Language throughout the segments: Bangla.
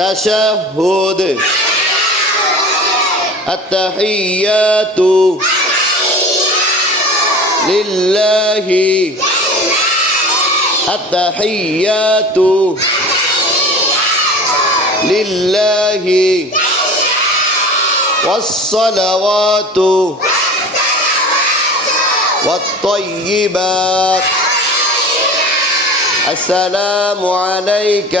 تشهد التحيات لله. التحيات لله. والصلوات والطيبات. السلام عليك.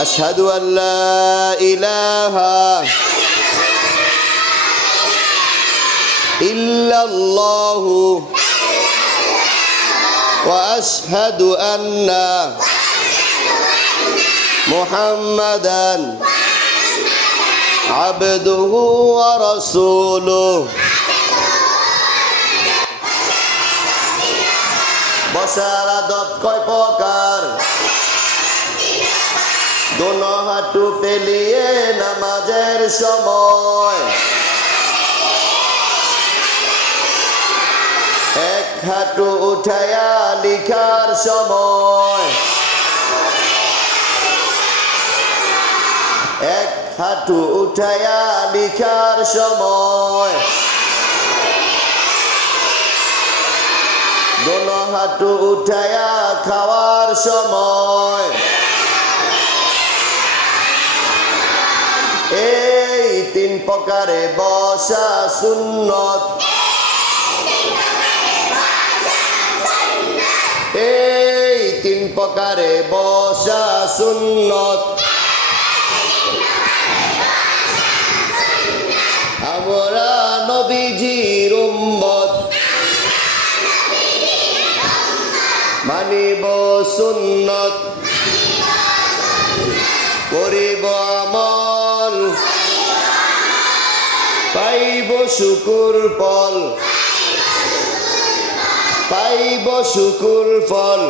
أشهد أن لا إله إلا الله وأشهد أن محمدا عبده ورسوله বসার আদত কয় প্রকার দোনো হাঁটু পেলিয়ে নামাজের সময়। এক হাঁটু উঠায়া লিখার সময়। এক হাঁটু উঠায়া লিখার সময়। দোনো হাঁটু উঠায়া খাওয়ার সময় এই তিন প্রকারে বসা সুন্নত। এই তিন প্রকারে বসা সুন্নত। আমরা নবীজির উম্মত। মানিব সুন্নত। করিব আমল। পাইব শুকুর ফল। পাইব শুকুর ফল।